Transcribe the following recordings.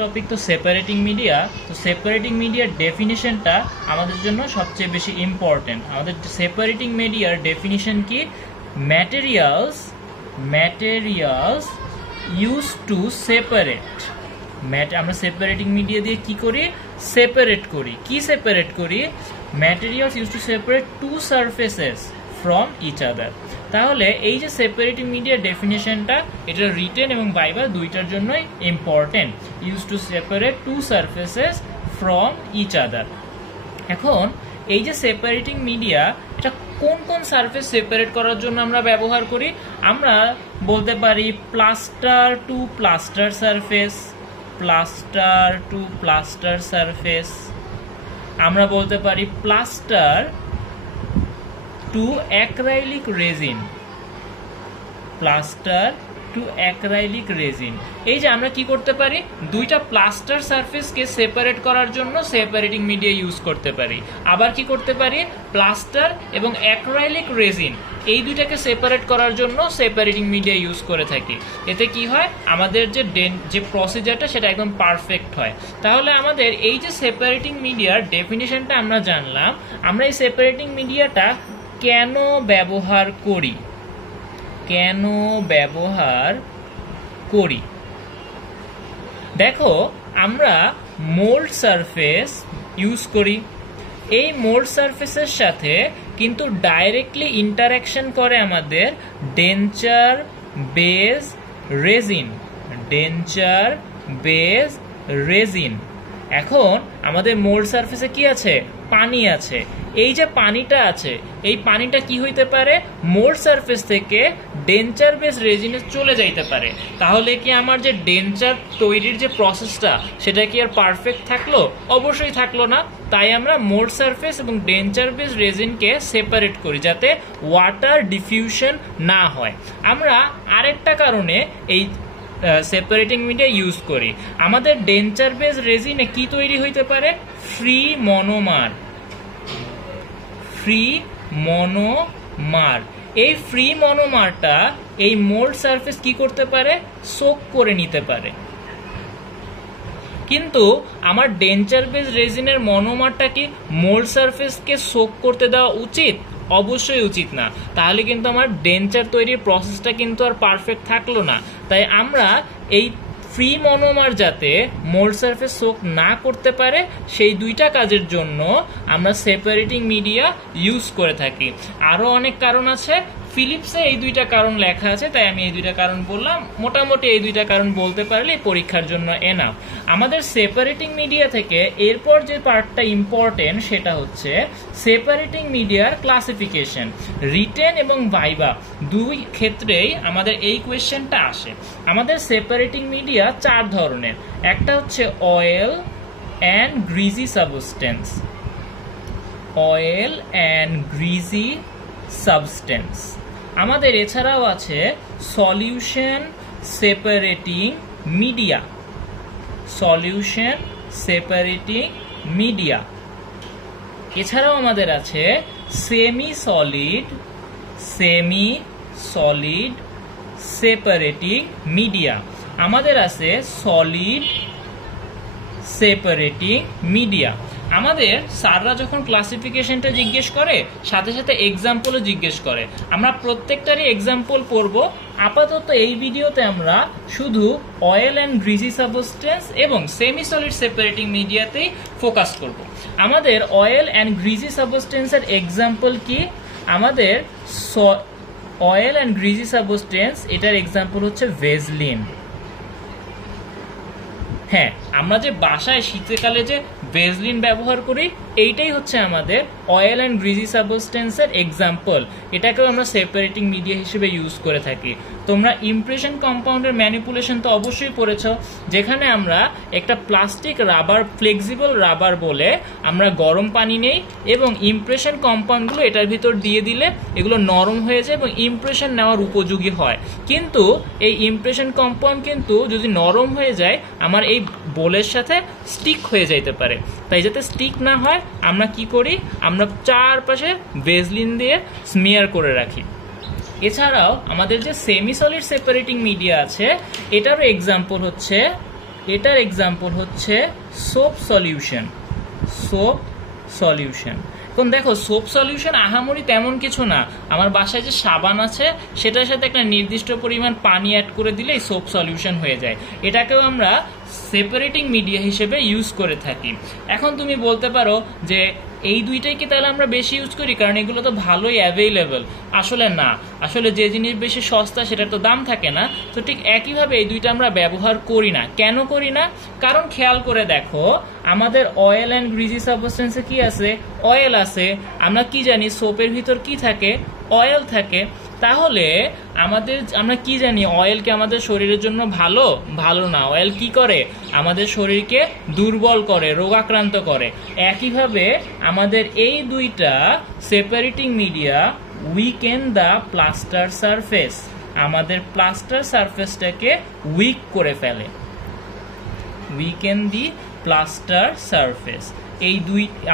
Topic তো separating media. তো separating মিডিয়ার ডেফিনিশনটা আমাদের জন্য সবচেয়ে বেশি ইম্পর্টেন্ট। আমাদের সেপারেটিং মিডিয়ার ডেফিনিশন কি? Materials use to separate. আমরা সেপারেটিং মিডিয়া দিয়ে কি করি? সেপারেট করি। কি সেপারেট করি? Materials use to separate two surfaces from each other. তাহলে এই যে সেপারেটিং মিডিয়ার ডেফিনেশনটা, এটা রিটেন এবং ভাইভা দুইটার জন্যই important. Use to separate two surfaces from each other. এখন এই যে সেপারেটিং মিডিয়া, এটা কোন কোন সারফেস সেপারেট করার জন্য আমরা ব্যবহার করি? আমরা বলতে পারি plaster to plaster surface, plaster to plaster surface. আমরা বলতে পারি plaster to acrylic resin, plaster to acrylic resin. এই যে আমরা কি করতে পারি? দুইটা প্লাস্টার সারফেসকে সেপারেট করার জন্য সেপারেটিং মিডিয়া ইউজ করতে পারি। আবার কি করতে পারি? প্লাস্টার এবং অ্যাক্রাইলিক রেজিন এই দুইটাকে সেপারেট করার জন্য সেপারেটিং মিডিয়া ইউজ করে থাকি। এতে কি হয়? আমাদের যে প্রসিজারটা সেটা একদম পারফেক্ট হয়। তাহলে আমাদের এই যে সেপারেটিং মিডিয়ার ডেফিনিশনটা আমরা জানলাম। আমরা এই সেপারেটিং মিডিয়াটা কেন ব্যবহার করি? দেখো, আমরা মোল্ড সারফেস ইউজ করি। এই মোল্ড সারফেসের সাথে কিন্তু ডাইরেক্টলি ইন্টারঅ্যাকশন করে আমাদের ডেঞ্চার বেস রেজিন। এখন আমাদের মোল্ড সারফেসে কি আছে? পানি আছে। এই যে পানিটা আছে, এই পানিটা কি হইতে পারে? মোল্ড সারফেস থেকে ডেঞ্চার বেস রেজিনে চলে যাইতে পারে। তাহলে কি আমার যে ডেঞ্চার তৈরির যে প্রসেসটা, সেটা কি আর পারফেক্ট থাকলো? অবশ্যই থাকলো না। তাই আমরা মোল্ড সারফেস এবং ডেঞ্চার বেস রেজিনকে সেপারেট করি, যাতে ওয়াটার ডিফিউশন না হয়। আমরা আরেকটা কারণে এই সেপারেটিং মিডিয়া ইউজ করি। আমাদের ডেঞ্চার বেস রেজিনে কি তৈরি হইতে পারে? Free monomer. এই ফ্রি মনোমারটা এই মোল্ড সারফেস কি করতে পারে? সোক করে নিতে পারে। কিন্তু আমার ডেঞ্চার বেস রেজিনের মনোমারটা কি মোল্ড সারফেসকে সোক করতে দেওয়া উচিত? অবশ্যই উচিত না। তাহলে কিন্তু আমার ডেঞ্চার তৈরির প্রসেসটা কিন্তু আর পারফেক্ট থাকলো না। তাই আমরা এই ফ্রি মনোমার যাতে মোল্ড সারফেস সোক না করতে পারে, সেই দুইটা কাজের জন্য আমরা সেপারেটিং মিডিয়া ইউজ করে থাকি। আরও অনেক কারণ আছে, ফিলিপসে এই দুইটা কারণ লেখা আছে, তাই আমি এই দুইটা কারণ বললাম। মোটামুটি এই দুইটা কারণ বলতে পারলে পরীক্ষার জন্য এনাফ। আমাদের সেপারেটিং মিডিয়া থেকে এরপর যে পার্টটা ইম্পর্টেন্ট, সেটা হচ্ছে সেপারেটিং মিডিয়ার ক্লাসিফিকেশন। রিটেন এবং ভাইভা দুই ক্ষেত্রেই আমাদের এই কোয়েশ্চেনটা আসে। আমাদের সেপারেটিং মিডিয়া চার ধরনের। একটা হচ্ছে অয়েল অ্যান্ড গ্রিজি সাবস্টেন্স, আমাদের এছাড়াও আছে সলিউশন সেপারেটিং মিডিয়া, এছাড়াও আমাদের আছে সেমি সলিড সেপারেটিং মিডিয়া, আমাদের আছে সলিড সেপারেটিং মিডিয়া। আমাদের স্যাররা যখন ক্লাসিফিকেশনটা জিজ্ঞেস করে, সাথে সাথে এক্সাম্পলও জিজ্ঞেস করে। আমরা প্রত্যেকটারই এক্সাম্পল পড়ব। আপাতত এই ভিডিওতে আমরা শুধু অয়েল অ্যান্ড গ্রিজি সাবস্টেন্স এবং সেমি সলিড সেপারেটিং মিডিয়াতেই ফোকাস করব। আমাদের অয়েল অ্যান্ড গ্রিজি সাবস্টেন্সের এক্সাম্পল কি? আমাদের অয়েল অ্যান্ড গ্রিজি সাবস্টেন্স, এটার এক্সাম্পল হচ্ছে ভেজলিন। হ্যাঁ, আমরা যে বাসায় শীতকালে যে ভেজলিন ব্যবহার করি, এইটাই হচ্ছে আমাদের অয়েল অ্যান্ড গ্রিজি সাবস্টেন্সের এক্সাম্পল। এটাকেও আমরা সেপারেটিং মিডিয়া হিসেবে ইউজ করে থাকি। তোমরা ইমপ্রেশন কম্পাউন্ডের ম্যানিপুলেশন তো অবশ্যই পড়েছ, যেখানে আমরা একটা প্লাস্টিক রাবার, ফ্লেক্সিবল রাবার বলে আমরা গরম পানি নেই এবং ইমপ্রেশন কম্পাউন্ডগুলো এটার ভিতর দিয়ে দিলে এগুলো নরম হয়ে যায় এবং ইমপ্রেশন নেওয়ার উপযোগী হয়। কিন্তু এই ইমপ্রেশন কম্পাউন্ড কিন্তু যদি নরম হয়ে যায়, আমার এই বোলের সাথে স্টিক হয়ে যাইতে পারে। তাই যাতে স্টিক না হয়, আমরা কি করি? আমরা চারপাশে ভেজলিন দিয়ে স্মিয়ার করে রাখি। এছাড়াও আমাদের যে সেমি সলিড সেপারেটিং মিডিয়া আছে, এটারও এক্সাম্পল হচ্ছে এটার এক্সাম্পল হচ্ছে সোপ সলিউশন। সোপ সলিউশন, এখন দেখো সোপ সলিউশন আহামরি তেমন কিছু না। আমার বাসায় যে সাবান আছে সেটার সাথে একটা নির্দিষ্ট পরিমাণ পানি অ্যাড করে দিলেই সোপ সলিউশন হয়ে যায়। এটাকেও আমরা সেপারেটিং মিডিয়া হিসেবে ইউজ করে থাকি। এখন তুমি বলতে পারো যে এই দুইটাই কি তাহলে আমরা বেশি ইউজ করি, কারণ এগুলো তো ভালোই অ্যাভেলেবল। আসলে না, আসলে যে জিনিস বেশি সস্তা সেটার তো দাম থাকে না। তো ঠিক একইভাবে এই দুইটা আমরা ব্যবহার করি না। কেন করি না? কারণ খেয়াল করে দেখো, আমাদের অয়েল অ্যান্ড গ্রিজি সাবস্টেন্সে কি আছে? অয়েল আছে। আমরা কি জানি সোপের ভিতর কি থাকে? অয়েল থাকে। তাহলে আমরা কি জানি অয়েল কি আমাদের শরীরের জন্য ভালো? ভালো না। অয়েল কি করে? আমাদের শরীরকে দুর্বল করে, রোগাক্রান্ত করে। একইভাবে আমাদের এই দুইটা separating media weaken the plaster surface, আমাদের প্লাস্টার সারফেসটাকে উইক করে ফেলে। উইকেন দি প্লাস্টার সারফেস।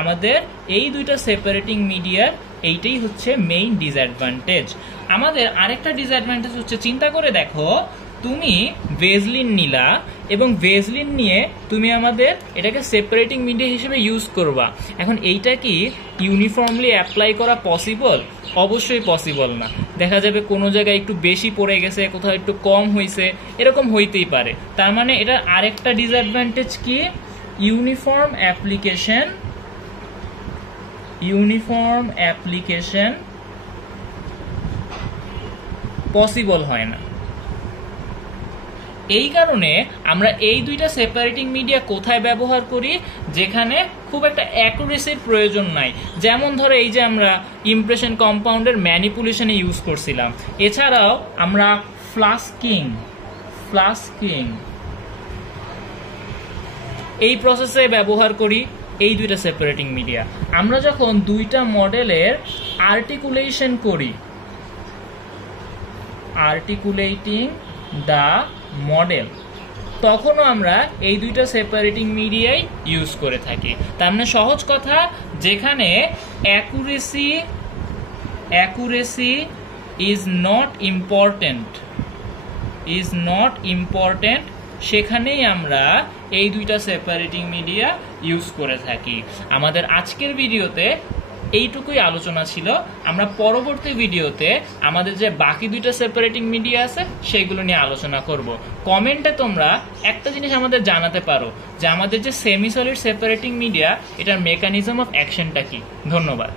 আমাদের এই দুইটা সেপারেটিং মিডিয়ার এইটাই হচ্ছে মেইন ডিসঅ্যাডভান্টেজ। আমাদের আরেকটা ডিসঅ্যাডভান্টেজ হচ্ছে, চিন্তা করে দেখো, তুমি ভেজলিন নিলা এবং ভেজলিন নিয়ে তুমি আমাদের এটাকে সেপারেটিং মিডিয়া হিসেবে ইউজ করবা। এখন এইটা কি ইউনিফর্মলি অ্যাপ্লাই করা পসিবল? অবশ্যই পসিবল না। দেখা যাবে কোনো জায়গায় একটু বেশি পড়ে গেছে, কোথাও একটু কম হয়েছে, এরকম হইতেই পারে। তার মানে এটা আরেকটা ডিসঅ্যাডভান্টেজ কি? ইউনিফর্ম অ্যাপ্লিকেশন পসিবল হয় না। এই কারণে আমরা এই দুইটা সেপারেটিং মিডিয়া কোথায় ব্যবহার করি? যেখানে খুব একটা অ্যাকুরেসির প্রয়োজন নাই। যেমন ধরো এই যে আমরা ইমপ্রেশন কম্পাউন্ডের ম্যানিপুলেশনে ইউজ করছিলাম। এছাড়াও আমরা ফ্লাস্কিং এই প্রসেসে ব্যবহার করি এই দুইটা সেপারেটিং মিডিয়া। আমরা যখন দুইটা মডেলের আর্টিকুলেশন করি, আর্টিকুলেটিং দ্য মডেল, তখনও আমরা এই দুইটা সেপারেটিং মিডিয়াই ইউজ করে থাকি। তার মানে সহজ কথা, যেখানে অ্যাকুরেসি ইজ নট ইম্পর্টেন্ট, সেখানেই আমরা এই দুইটা সেপারেটিং মিডিয়া ইউজ করে থাকি। আমাদের আজকের ভিডিওতে এইটুকুই আলোচনা ছিল। আমরা পরবর্তী ভিডিওতে আমাদের যে বাকি দুইটা সেপারেটিং মিডিয়া আছে সেইগুলো নিয়ে আলোচনা করব। কমেন্টে তোমরা একটা জিনিস আমাদের জানাতে পারো যে আমাদের যে সেমি সলিড সেপারেটিং মিডিয়া, এটার মেকানিজম অফ অ্যাকশনটা কি। ধন্যবাদ।